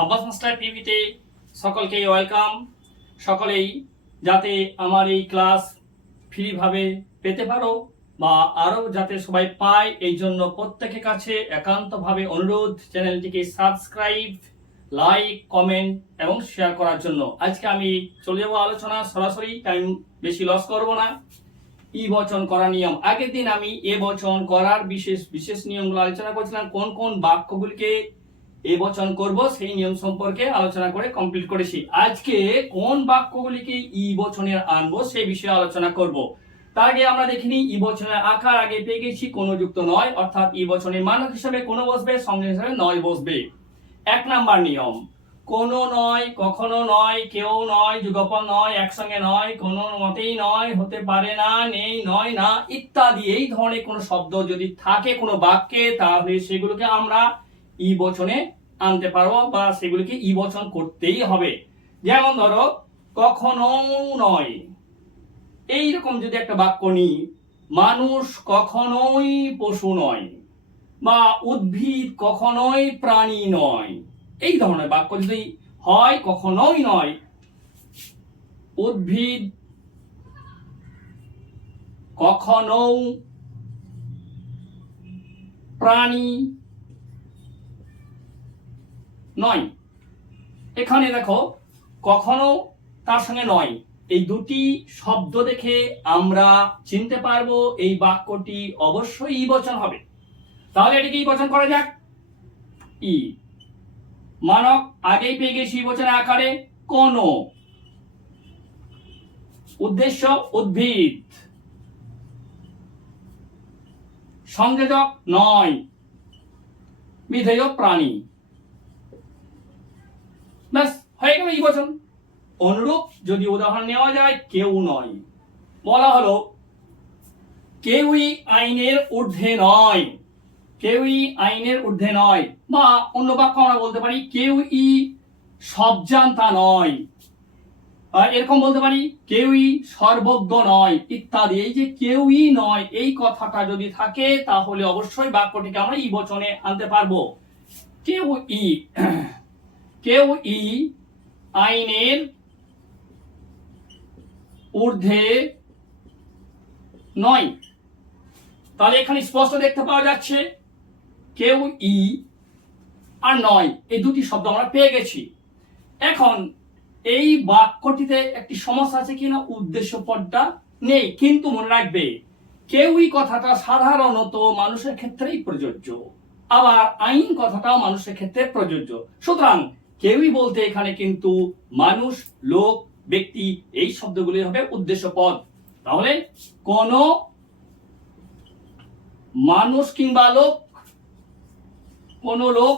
Abbas master টিভিতে সকলকে welcome. সকলেই যাতে আমার এই ক্লাস ফ্রিভাবে পেতে পারো বা আরও যাতে সবাই পায়, এই জন্য প্রত্যেকের কাছে একান্তভাবে অনুরোধ চ্যানেলটিকে সাবস্ক্রাইব, লাইক, কমেন্ট এবং শেয়ার করার জন্য। আজকে আমি চলে যাবো আলোচনা সরাসরি, টাইম বেশি লস করব না। ই বচন করার নিয়ম। আগের দিন আমি এ বচন করার বিশেষ নিয়মগুলো আলোচনা করেছিলাম, কোন কোন বাক্যগুলিকে এ বচন করব সেই নিয়ম সম্পর্কে আলোচনা করে কমপ্লিট করেছি। আজকে কোন বাক্যগুলিকে ই বচনের আনবো সেই বিষয়ে আলোচনা করব। তার আগে আমরা দেখিনি ই বচনের আকার আগে পেয়ে গেছি কোনো যুক্ত নয়, অর্থাৎ ই বচনের মানক হিসেবে কোনো বসবে, সংজ্ঞা হিসেবে নয় বসবে। 1 নাম্বার নিয়ম, কোনো নয়, কখনো নয়, কেউ নয়, যুগপদ নয়, একসঙ্গে নয়, কোনো মতেই নয়, হতে পারে না, নেই, নয়, না ইত্যাদি এই ধরনের কোনো শব্দ যদি থাকে কোনো বাক্যে, তাহলে সেগুলোকে আমরা ই বচনে আনতে পারবো বা সেগুলিকে ই বচন করতেই হবে। যেমন ধরো, কখনো নয়, এইরকম যদি একটা বাক্য নিই, মানুষ কখনোই পশু নয়, বা উদ্ভিদ কখনোই প্রাণী নয়, এই ধরনের বাক্য যদি হয়, কখনোই নয়, উদ্ভিদ কখনো প্রাণী নয়। এখানে দেখো, কখনো তার সঙ্গে নয়, এই দুটি শব্দ দেখে আমরা চিনতে পারবো এই বাক্যটি অবশ্যই ই বচন হবে। তাহলে এটিকে ই বচন করা যাক। ই মানক আগেই পেয়ে গেছি ই বচনের আকারে কোনো, উদ্দেশ্য উদ্ভিদ, সংযোজক নয়, বিধেয় প্রাণী। ব্যাস হয়ে গেল ই বচন। অনুরূপ যদি উদাহরণ নেওয়া যায়, কেউ নয়, বলা হলো কেউই আইনের ঊর্ধ্বে নয়, কেউই আইনের ঊর্ধ্বে নয়, বা অন্য বাক্য আমরা বলতে পারি কেউই সবজান্তা নয়, এরকম বলতে পারি কেউই সর্বজ্ঞ নয় ইত্যাদি। এই যে কেউই নয় এই কথাটা যদি থাকে, তাহলে অবশ্যই বাক্যটিকে আমরা ই বচনে আনতে পারবো। কেউই আইনের ঊর্ধ্বে নয়। তাহলে এখানে স্পষ্ট দেখতে পাওয়া যাচ্ছে কেউই আর নয়, এই দুটি শব্দ আমরা পেয়ে গেছি। এখন এই বাক্যটিতে একটি সমস্যা আছে কিনা, উদ্দেশ্য পদটা নেই, কিন্তু মনে রাখবে কেউই কথাটা সাধারণত মানুষের ক্ষেত্রেই প্রযোজ্য, আবার আইন কথাটাও মানুষের ক্ষেত্রে প্রযোজ্য। সুতরাং কেউই বলতে এখানে কিন্তু মানুষ, লোক, ব্যক্তি এই শব্দগুলি হবে উদ্দেশ্য পদ। তাহলে কোন মানুষ কিংবা লোক, কোন লোক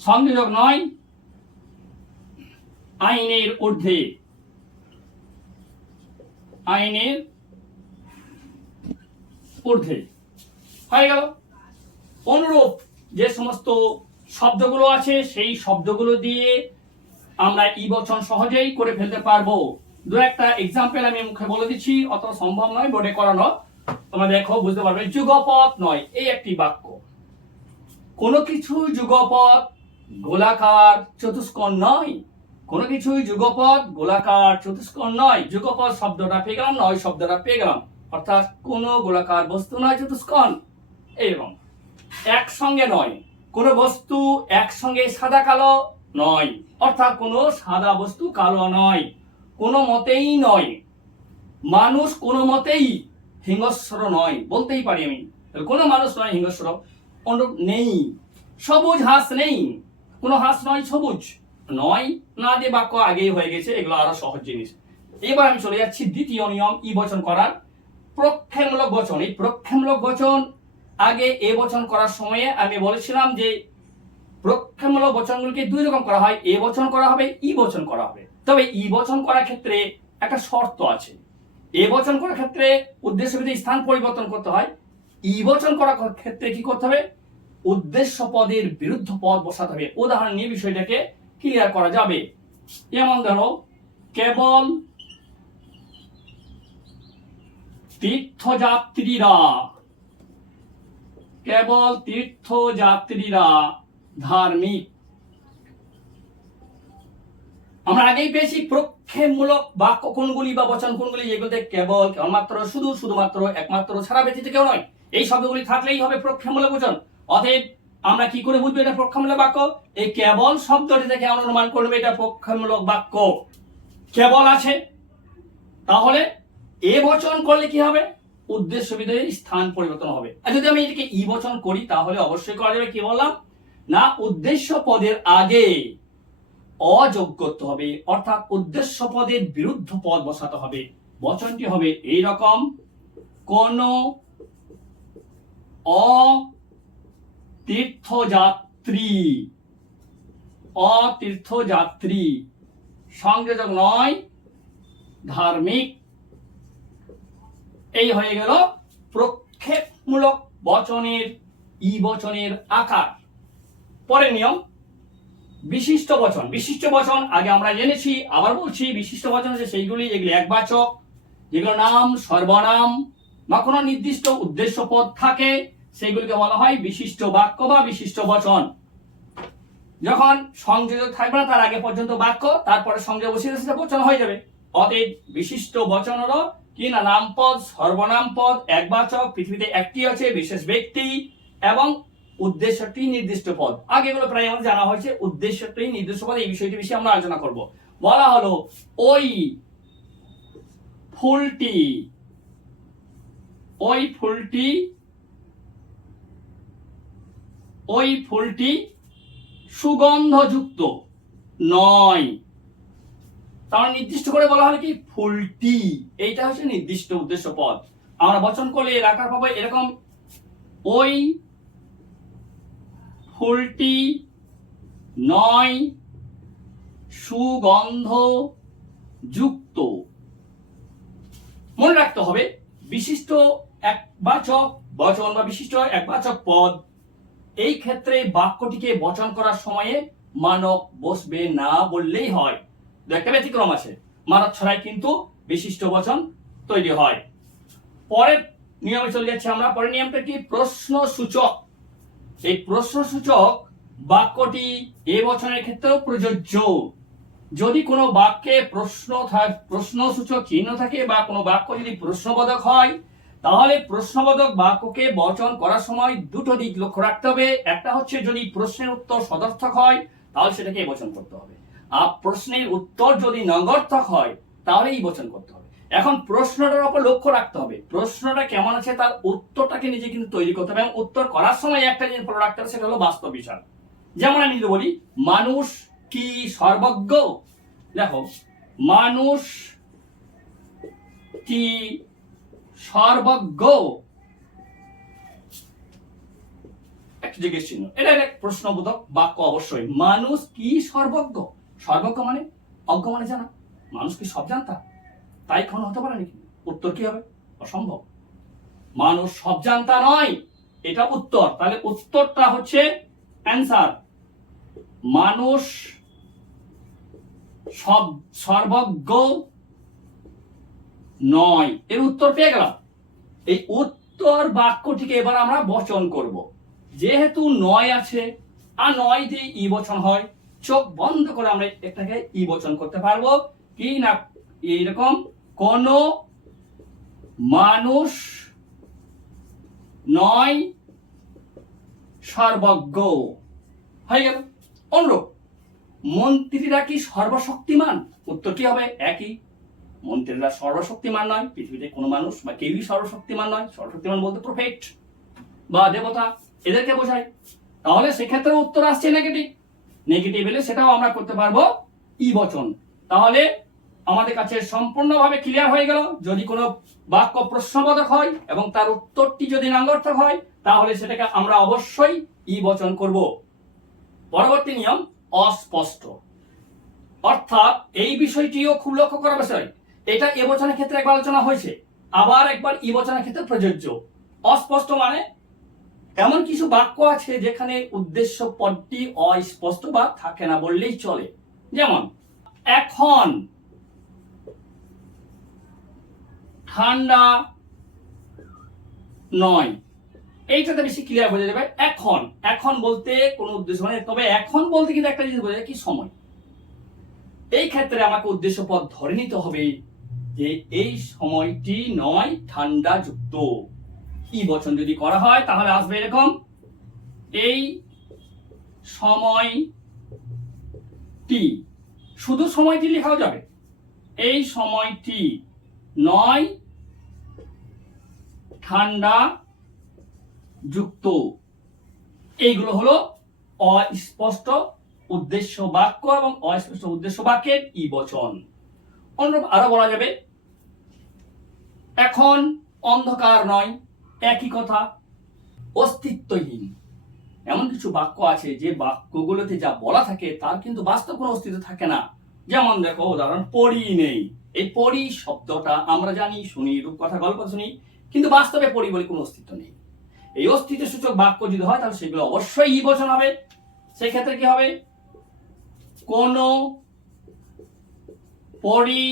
সংযোজক নয়, আইনের ঊর্ধ্বে, আইনের ঊর্ধ্বে হয়ে গেল। অনুরূপ যে সমস্ত শব্দগুলো আছে সেই শব্দগুলো দিয়ে আমরা ই বচন সহজেই করে ফেলতে পারবো। দু একটা এক্সাম্পল আমি মুখে বলে দিচ্ছি, অত সম্ভব নয় বোর্ডে করানো, তোমরা দেখো বুঝতে পারবে। যুগপদ নয়, এই একটি বাক্য, কোনো কিছু যুগপদ গোলাকার চতুষ্কোণ নয়, কোনো কিছুই যুগপদ গোলাকার চতুষ্কোণ নয়। যুগপদ শব্দটা পেয়ে গেলাম, নয় শব্দটা পেয়ে গেলাম, অর্থাৎ কোন গোলাকার বস্তু নয় চতুষ্কোণ। এইরকম একসঙ্গে নয়, কোন বস্তু একসঙ্গে সাদা কালো নয়, অর্থাৎ কোন সাদা বস্তু কালো নয়, কোনো মতেই নয়। মানুষ কোনো মতেই হিংস্র নয়, বলতেই পারি আমি, কোনো মানুষ নয় হিংস্র। অনুরূপ নেই, সবুজ হাঁস নেই, কোনো হাঁস নয় সবুজ নয়, না দিয়ে বাক্য আগেই হয়ে গেছে, এগুলো আরো সহজ জিনিস। এবার আমি চলে যাচ্ছি দ্বিতীয় নিয়ম ই বচন করার, প্রক্ষেপমূলক বচন। এই প্রক্ষেপমূলক বচন আগে এ বচন করার সময়ে আমি বলেছিলাম যে প্রক্ষেপমূলক বচনগুলোকে দুই রকম করা হয়, এ বচন করা হবে, ই বচন করা হবে। তবে ই বচন করার ক্ষেত্রে একটা শর্ত আছে। এ বচন করার ক্ষেত্রে উদ্দেশ্য বিধি স্থান পরিবর্তন করতে হয়, ই বচন করার ক্ষেত্রে কি করতে হবে, উদ্দেশ্য পদের বিরুদ্ধ পদ বসাতে হবে। উদাহরণ নিয়ে বিষয়টাকে ক্লিয়ার করা যাবে। যেমন ধরো, কেবল তীর্থযাত্রীরা, কেবল তীর্থযাত্রীরা ধার্মিক, আমরা আগেই পেয়েছি প্রক্ষেপমূলক বাক্য কোনগুলি বা বচন কোনগুলি, যেগুলোতে কেবলমাত্র শুধুমাত্র একমাত্র ছাড়া ব্যতীত কেউ নয়, এই শব্দগুলি থাকলেই হবে প্রক্ষেপমূলক বচন। অতএব আমরা কি করে বুঝবো এটা প্রক্ষেপমূলক বাক্য? এই কেবল শব্দটি থেকে আমরা অনুমান করবো এটা প্রক্ষেপমূলক বাক্য। কেবল আছে, তাহলে এ বচন করলে কি হবে? উদ্দেশ্য বিধেয় স্থান পরিবর্তন হবে। আর যদি আমি এটাকে ই বচন করি তাহলে অবশ্যই করা যাবে। কি বললাম না, উদ্দেশ্য পদের আগে অযোগ করতে হবে, অর্থাৎ উদ্দেশ্য পদের বিরুদ্ধ পদ বসাতে হবে। বচনটি হবে এই রকম: কোন অতীর্থযাত্রী, অতীর্থযাত্রী, সংযোজক নয়, ধার্মিক। এই হয়ে গেল প্রক্ষেপমূলক বচনের ই বচনের আকার। পরের নিয়ম বিশিষ্ট বচন। বিশিষ্ট বচন আগে আমরা জেনেছি, আবার বলছি, বিশিষ্ট বচন হচ্ছে সেইগুলি যেগুলি একবাচক, যেগুলো নাম, সর্বনাম বা কোনো নির্দিষ্ট উদ্দেশ্য পদ থাকে, সেইগুলিকে বলা হয় বিশিষ্ট বাক্য বা বিশিষ্ট বচন। যখন সংযোজক থাকবে না, তার আগে পর্যন্ত বাক্য, তারপরে সংযোগ বসিয়ে সেটা বচন হয়ে যাবে। অতএব বিশিষ্ট বচন হলো কি না, নামপদ, সর্বনাম পদ, একবাচক, পৃথিবীতে একটি আছে, বিশেষ ব্যক্তি, এবং উদ্দেশ্যটি নির্দিষ্ট পদ। আগে এগুলো প্রায় আমাদের জানা হয়েছে। উদ্দেশ্যটি নির্দিষ্ট পদ, এই বিষয়টি বেশি আমরা আলোচনা করব। বলা হলো ওই ফুলটি, ওই ফুলটি, ওই ফুলটি সুগন্ধযুক্ত নয়। তার নির্দিষ্ট করে বলা হলো কি, ফুলটি, এইটা হচ্ছে নির্দিষ্ট উদ্দেশ্য পদ। আমরা বচন করলে এর আকার পাবো এরকম: ওই ফুলটি নয় সুগন্ধযুক্ত। মনে রাখতে হবে বিশিষ্ট একবাচক বচন বা বিশিষ্ট একবাচক পদ, এই ক্ষেত্রে বাক্যটিকে বচন করার সময়ে মানব বসবে না বললেই হয়। একটা ব্যতিক্রম আছে, মানব ছাড়াই কিন্তু বিশিষ্ট বচন তৈরি হয়। পরের নিয়মে চলে যাচ্ছে আমরা। পরের নিয়মটা কি, প্রশ্নসূচক। এই প্রশ্নসূচক বাক্যটি এ বচনের ক্ষেত্রেও প্রযোজ্য। যদি কোনো বাক্যে প্রশ্নসূচক চিহ্ন থাকে বা কোনো বাক্য যদি প্রশ্নবোধক হয়, তাহলে প্রশ্নবোধক বাক্যকে বচন করার সময় দুটো দিক লক্ষ্য রাখতে হবে। একটা হচ্ছে যদি প্রশ্নের উত্তর সদর্থক হয় তাহলে সেটাকে বচন করতে হবে, আর প্রশ্নের উত্তর যদি নগর্থক হয় তাহলে এই বচন করতে হবে। এখন প্রশ্নটার উপর লক্ষ্য রাখতে হবে, প্রশ্নটা কেমন আছে তার উত্তরটাকে নিজে কিন্তু তৈরি করতে হবে, এবং উত্তর করার সময় একটা জিনিস ফলো রাখতে হবে, সেটা হলো বাস্তব বিষয়। যেমন আমি যদি বলি মানুষ কি সর্বজ্ঞ, দেখো মানুষ কি সর্বজ্ঞ, একটা জিজ্ঞেস চিহ্ন, এটা একটা প্রশ্নবোধক বাক্য। অবশ্যই মানুষ কি সর্বজ্ঞ, সর্বজ্ঞ মানে অজ্ঞ মানে জানা, মানুষ কি সব জানতা? তাই কখনো হতে পারে নাকি? উত্তর কি হবে? অসম্ভব। মানুষ সব জানতা নয়, এটা উত্তর। তাহলে উত্তরটা হচ্ছে অ্যান্সার, মানুষ সব সর্বজ্ঞ নয়, এর উত্তর পেয়ে গেলাম। এই উত্তর বাক্যটিকে এবার আমরা বচন করব। যেহেতু নয় আছে, আর নয় দিয়ে ই বচন হয়, চোখ বন্ধ করে আমরা এটাকে ই বচন করতে পারবো কি না, এইরকম: কোন মানুষ নয় সর্বজ্ঞ। হয়ে গেল। অনুরূপ মন্ত্রীরা কি সর্বশক্তিমান? উত্তর কি হবে? একই। মন্ত্রীরা সর্বশক্তিমান নয়, পৃথিবীতে কোনো মানুষ বা কেউই সর্বশক্তিমান নয়। সর্বশক্তিমান বলতে প্রফেক্ট বা দেবতা, এদেরকে বোঝায়। তাহলে সেক্ষেত্রে উত্তর আসছে নেগেটিভ। নেগেটিভ এলে সেটাও আমরা করতে পারবো ই বচন। তাহলে আমাদের কাছে সম্পূর্ণভাবে ক্লিয়ার হয়ে গেল, যদি কোনো বাক্য প্রশ্নবোধক হয় এবং তার উত্তরটি যদি নাঙ্গর্থক হয় তাহলে সেটাকে আমরা অবশ্যই ই বচন করব। পরবর্তী নিয়ম অস্পষ্ট, অর্থাৎ এই বিষয়টিও খুব লক্ষ্য করার বিষয়। এটা এ বচনের ক্ষেত্রে একবার আলোচনা হয়েছে, আবার একবার ই বচনের ক্ষেত্রে প্রযোজ্য। অস্পষ্ট মানে এমন কিছু বাক্য আছে যেখানে উদ্দেশ্য পদটি অস্পষ্ট বা থাকে না বললেই চলে। যেমন এখন ঠান্ডা নয়, এইটাতে বেশি ক্লিয়ার বোঝা যাবে। এখন, এখন বলতে কোনো উদ্দেশ্য মানে, তবে এখন বলতে কিন্তু একটা জিনিস বোঝা যায় কি, সময়। এই ক্ষেত্রে আমাকে উদ্দেশ্য পদ ধরে নিতে হবে যে এই সময়টি নয় ঠান্ডা যুক্ত। ই বচন যদি করা হয় তাহলে আসবে এরকম, এই সময়টি, শুধু সময়টি লেখাও যাবে, এই সময়টি নয় ঠান্ডা যুক্ত। এইগুলো হলো অস্পষ্ট উদ্দেশ্য বাক্য এবং অস্পষ্ট উদ্দেশ্য বাক্যের ই বচন। অনুরূপ আরো বলা যাবে, এখন অন্ধকার নয়, একই কথা। অস্তিত্বহীন এমন কিছু বাক্য আছে যে বাক্যগুলোতে যা বলা থাকে তার কিন্তু বাস্তব কোনো অস্তিত্ব থাকে না। যেমন দেখো উদাহরণ, পড়ি নেই। এই পড়ি শব্দটা আমরা জানি, শুনি, রূপকথা গল্প শুনি, কিন্তু বাস্তবে পড়ি বলে কোনো অস্তিত্ব নেই। এই অস্তিত্ব সূচক বাক্য যদি হয় তাহলে সেগুলো অবশ্যই ই বচন হবে। সেই ক্ষেত্রে কি হবে, কোন পড়ি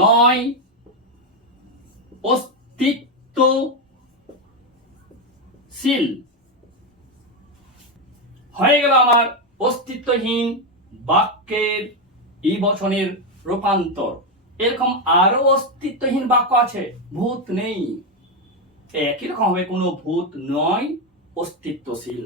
নয় অস্তিত্বশীল। হয়ে গেল আমার অস্তিত্বহীন বাক্যের ই বচনের রূপান্তর। এরকম আরো অস্তিত্বহীন বাক্য আছে, ভূত নেই, একই রকম হবে, কোনো ভূত নয় অস্তিত্বশীল।